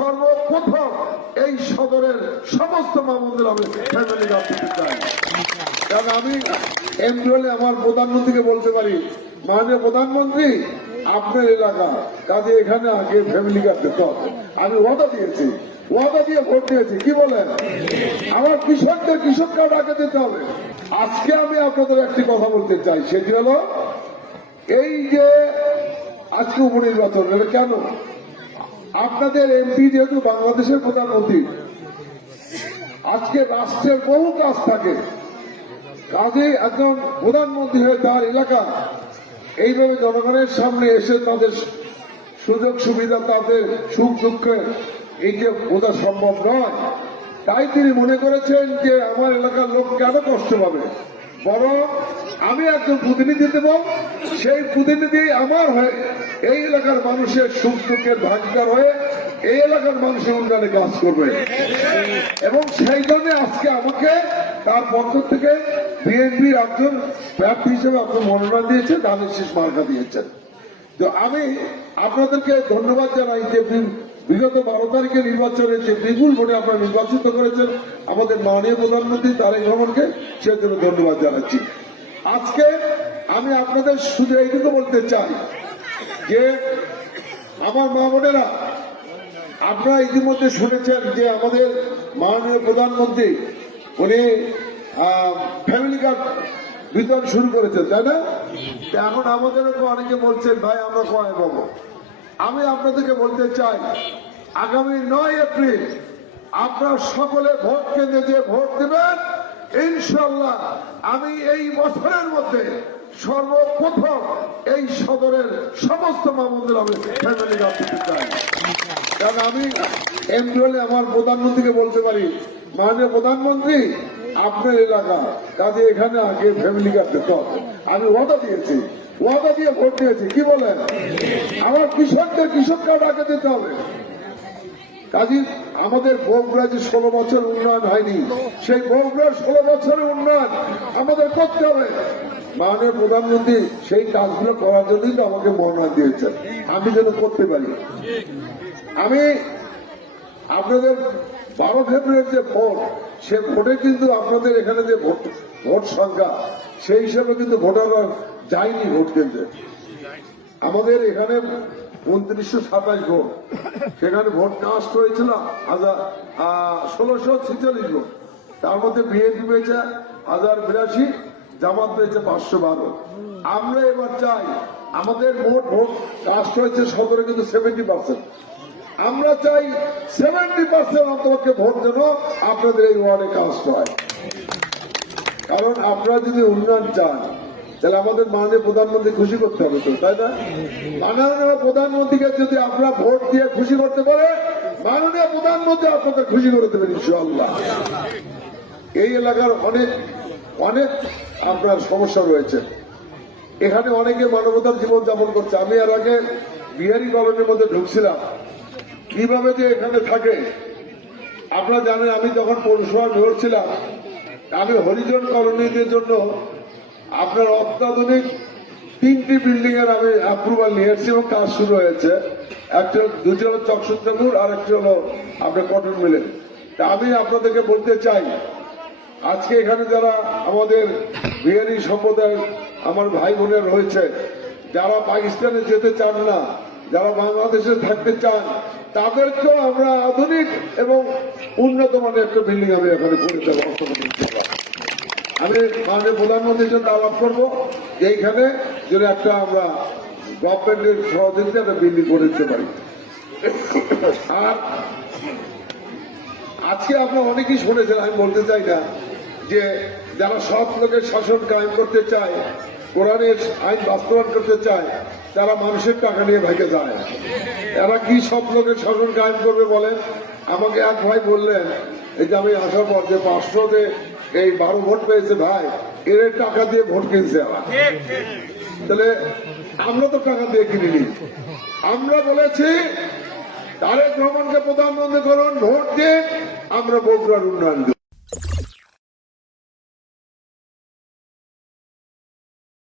সর্বপ্রথম এই সদরের সমস্ত মামুনদের আমি ফ্যামিলি কার্ড দিতে চাই। কারণ আমি এমপি হলে আমার প্রধানমন্ত্রীকে বলতে পারি, মাননীয় প্রধানমন্ত্রী আপনার এলাকা কাজে এখানে আগে ফ্যামিলি কার্ড দিতে হবে। আমি ওয়াদা দিয়েছি, ওয়াদা দিয়ে ভোট দিয়েছি। কি বলেন? আমার কৃষকদের কৃষক কার্ড আগে দিতে হবে। আজকে আমি আপনাদের একটি কথা বলতে চাই, সেটি হল এই যে আজকে উপনির্বাচন, এটা কেন? আপনাদের এমপি যেহেতু বাংলাদেশের প্রধানমন্ত্রী, আজকে রাষ্ট্রের বহু কাজ থাকে, কাজে একজন প্রধানমন্ত্রী হয়ে তার এলাকা এইভাবে জনগণের সামনে এসে তাদের সুযোগ সুবিধা, তাদের সুখ দুঃখে এই যে বোঝা সম্ভব নয়, তাই তিনি মনে করেছেন যে আমার এলাকার লোক কেন কষ্ট পাবে, বরং আমি একজন প্রতিনিধি দেব, সেই প্রতিনিধি আমার হয়ে এই এলাকার মানুষের সুখ দুঃখের ভাগিদার হয়ে এই এলাকার মানুষের উন্নয়নে কাজ করবে। এবং সেই জন্য আজকে আমাকে তার পক্ষ থেকে বিএনপির একজন প্রার্থী হিসেবে আপনি মনোনয়ন দিয়েছেন, ধানের শীষ মার্কা দিয়েছেন। তো আমি আপনাদেরকে ধন্যবাদ জানাই যে বিগত 12 তারিখে নির্বাচনে যে বিপুল ভোটে আপনারা নির্বাচিত করেছেন আমাদের মাননীয় প্রধানমন্ত্রী তারেক রহমানকে, সেজন্য ধন্যবাদ জানাচ্ছি। আজকে আমি আপনাদের শুধু এইটুকু বলতে চাই যে আমার মা বোনেরা, আপনারা ইতিমধ্যে শুনেছেন যে আমাদের মাননীয় প্রধানমন্ত্রী উনি ফ্যামিলি কার্ড বিতরণ শুরু করেছেন, তাই না? এখন আমাদেরও অনেকে বলছেন ভাই আমরা কয় পাবো। আমি আপনাদেরকে বলতে চাই, আগামী 9 এপ্রিল আপনারা সকলে ভোট কেন্দ্রে দিয়ে ভোট দেবেন। ইনশাল্লাহ আমি এই বছরের মধ্যে সর্বপ্রথম এই সদরের সমস্ত মামুনদের আমি ফ্যামিলি কার্ড দিতে চাই। কারণ আমি এমপি হলে আমার প্রধানমন্ত্রীকে বলতে পারি, মাননীয় প্রধানমন্ত্রী আপনার এলাকা কাজে এখানে আগে ফ্যামিলি কার্ড দিতে হবে। আমি ওয়াদা দিয়েছি, ওয়াদা দিয়ে ভোট দিয়েছি। কি বলেন? আমার কৃষকদের কৃষক কার্ড আগে দিতে হবে। কাজী আমাদের বগুড়া যে 16 বছর উন্নয়ন হয়নি, সেই বগুড়ার 16 বছরের উন্নয়ন আমাদের করতে হবে। মাননীয় প্রধানমন্ত্রী সেই কাজগুলো করার জন্যই তো আমাকে মনোনয়ন দিয়েছেন, আমি যেন করতে পারি। আমি আপনাদের 12 ফেব্রুয়ারির যে ভোট, সে ভোটে কিন্তু আপনাদের এখানে যে ভোট সংখ্যা, সেই হিসাবে কিন্তু ভোটাররা যায়নি ভোট কেন্দ্রে। আমাদের এখানে 2927 ভোট, সেখানে ভোট কাস্ট হয়েছিল 1646 ভোট। তার মধ্যে বিএনপি পেয়েছে 1082, জামাত পেয়েছে 512। আমরা এবার চাই, আমাদের মোট ভোট কাস্ট হয়েছে 17, কিন্তু 70%। আমরা চাই 70% অন্তপক্ষে ভোট যেন আপনাদের এই ওয়ার্ডে কাস্ট হয়। কারণ আপনারা যদি উন্নয়ন চান তাহলে আমাদের মাননীয় প্রধানমন্ত্রী খুশি করতে হবে তো, তাই না? মাননীয় প্রধানমন্ত্রীকে যদি আপনারা ভোট দিয়ে খুশি করতে পারে, মাননীয় প্রধানমন্ত্রী আপনাদের খুশি করে দেবেন ইনশাআল্লাহ। এই এলাকার অনেক অনেক আপনার সমস্যা রয়েছে, এখানে অনেকে মানবতার জীবন যাপন করছে। আমি এর আগে বিহারি কলোনির মধ্যে ঢুকছিলাম, কিভাবে যে এখানে থাকে আপনারা জানেন। আমি যখন পৌরসভা মেয়র ছিলাম, আমি হরিজন কলোনিদের জন্য আপনার অত্যাধুনিক 3টি বিল্ডিং এর আমি অ্যাপ্রুভাল নিয়ে এসেছি এবং কাজ শুরু হয়েছে। দুটি হলো চকসুন্দরপুর, আর একটি হলো আপনার কটন মিলে। তা আমি আপনাদেরকে বলতে চাই, আজকে এখানে যারা আমাদের বিহারি সম্প্রদায়ের আমার ভাই বোনের রয়েছে, যারা পাকিস্তানে যেতে চান না, যারা বাংলাদেশে থাকতে চান, তাদেরকেও আমরা আধুনিক এবং উন্নত মানের একটা বিল্ডিং আমি এখানে করে দেবো। আমি মাননীয় প্রধানমন্ত্রীর জন্য আলাপ করবো যে এইখানে যদি একটা আমরা গভর্নমেন্টের সহযোগিতা একটা বিল্ডিং করে দিতে পারি। আর আজকে আপনারা অনেকেই শুনেছেন, আমি বলতে চাই না, যে যারা সৎ লোকের শাসন কায়েম করতে চায়, কোরআনের আইন বাস্তবায়ন করতে চায়, তারা মানুষের টাকা নিয়ে ভাগে যায়। এরা কি সৎ লোকের শাসন কায়েম করবে বলেন? আমাকে এক ভাই বললেন, এই যে আমি আসার পর, যে 500 এই 12 ভোট পেয়েছে ভাই, এর টাকা দিয়ে ভোট কিনছে। তাহলে আমরা তো টাকা দিয়ে কিনিনি। আমরা বলেছি তারেক রহমানকে প্রধানমন্ত্রী করুন, ভোট দিয়ে আমরা বগুড়ার উন্নয়ন